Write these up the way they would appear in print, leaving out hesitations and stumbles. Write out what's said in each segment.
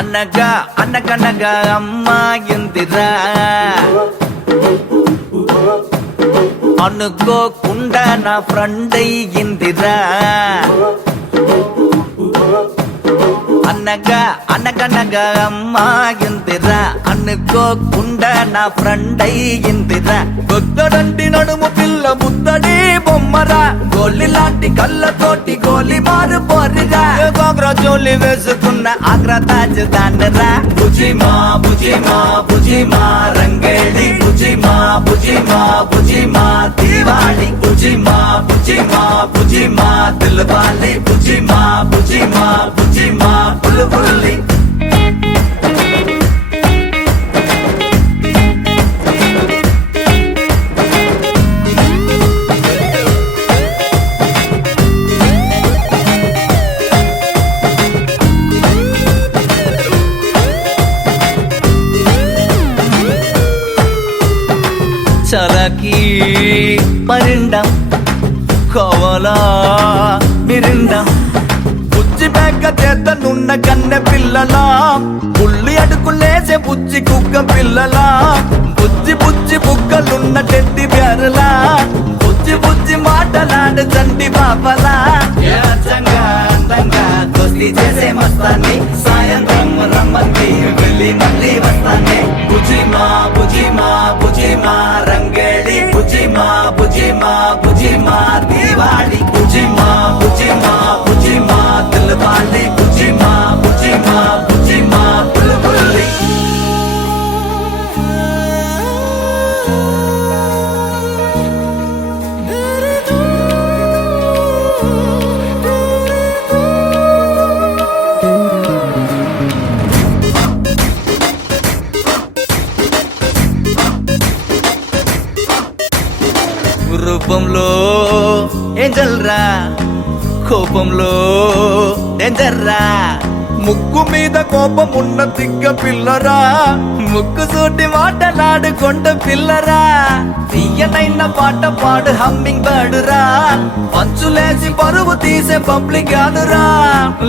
అనగా అనగనగా అమ్మాయిందిరా అనుకోకుండా నా ఫ్రెండ్ అయ్యిందిరా అనగా అనగనగా అమ్మాయిందిరా అనుకోకుండా నా ఫ్రెండ్ అయ్యిందిరా గొద్దడంటి నడుము పిల్ల ముద్దడి బొమ్మరా గోలి లాంటి కళ్ళతోటి గోలి మారు పోరిరా గోగ్రా జోలి వేసుకున్న ఆగ్రా తాజ్ దానరా బుజిమా బుజిమా బుజిమా రంగేళి బుజిమా బుజిమా బుజిమా దీవాలి బుజిమా బుజిమా బుజిమా దిల్వాలి బుజిమా బుజిమా బుజిమా బుల్బుల్లి చలకి మరిండం కోవలా మిరిండం బుజ్జి బెక్క చేతనున్న కన్నె పిల్లలా పుల్లి అడుకులేసే బుజ్జి కుక్క పిల్లలా బుజ్జి బుజ్జి బుగ్గలున్న టెడ్డి బేరలా బుజ్జి బుజ్జి మాటలాడు చంటి బాబలా అందంగా అందంగా దోస్తి చేసే మస్తాన్ని సాయంత్రం రమ్మంది వెళ్ళి మళ్ళీ వస్తానే బుజిమా బుజిమా బుజిమా రంగేళి బుజిమా బుజిమా బుజిమా దీవాలి బుజిమా బుజిమా బుజిమా దిల్వాలి బుజిమా బుజిమా బుజిమా బుల్బుల్లి రూపంలో ఏంజల్రా కోపంలో డేంజర్రా ముక్కు మీద కోపం ఉన్న తిగ్గ పిల్లరా ముక్కు సూటి మాటలాడుకొండ పిల్లరా తీయనైన పాట పాడు హమ్మింగ్ బర్డురా పంచులేసి పరువు తీసే పబ్లిక్ కాదురా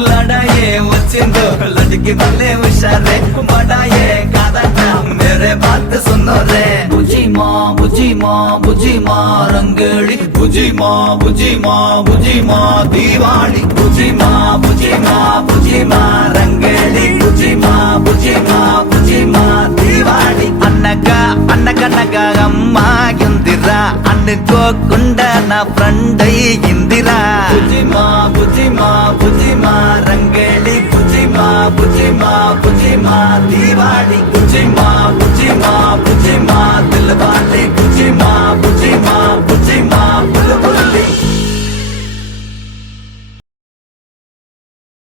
లడాయే వచ్చిందో లడికి మళ్ళీ హుషారే మడాయే కాదంట మేరే బాత్ సున్నో రే బుజిమా బుజిమా బుజిమా రంగేళి బుజిమా బుజిమా బుజిమా దీవాలి బుజిమా బుజిమా బుజిమా రంగేళి బుజిమా బుజిమా బుజిమా దీవాలి అనగా అనగనగా అమ్మాయిందిరా అనుకోకుండా నా ఫ్రెండ్ అయ్యిందిరా బుజిమా బుజిమా బుజిమా రంగేళి బుజిమా బుజిమా బుజిమా దీవాలి బుజిమా బుజిమా బుజిమా దిల్వాలి బుజిమా బుజిమా